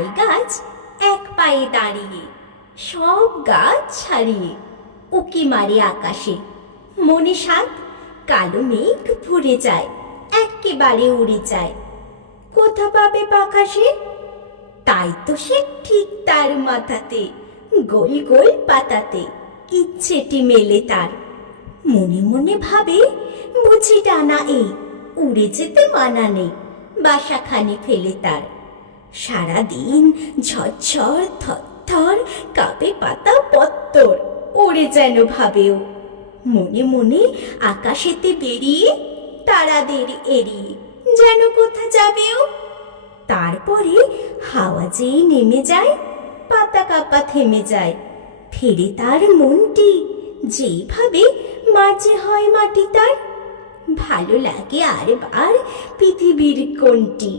তাল গাছ এক পায়ে দাঁড়িয়ে, সব গাছ ছাড়িয়ে উকি মারে আকাশে। মনে সাত কালো মেঘ ভরে যায়, একেবারে উড়ে যায়। কোথা পাবে পাখা সে? তাই তো সে ঠিক তার মাথাতে, গোল গোল পাতাতে ইচ্ছেটি মেলে তার। মনে মনে ভাবে, বুঝি ডানা এই, উড়ে যেতে মানা নেই, বাসাখানে ফেলে তার। সারাদিন ঝরঝর থরথর কাঁপে পাতা পত্তর, ওড়ে যেন ভাবেও। মনে মনে আকাশেতে বেরিয়ে, তারাদের এড়িয়ে যেন কোথা যাবেও। তারপরে হাওয়া যেই নেমে যায়, পাতা কাঁপা থেমে যায়। ফেরে তার মনটি, যেইভাবে মাঝে হয় মাটি তার। ভালো লাগে আর বার পৃথিবীর কোনটি,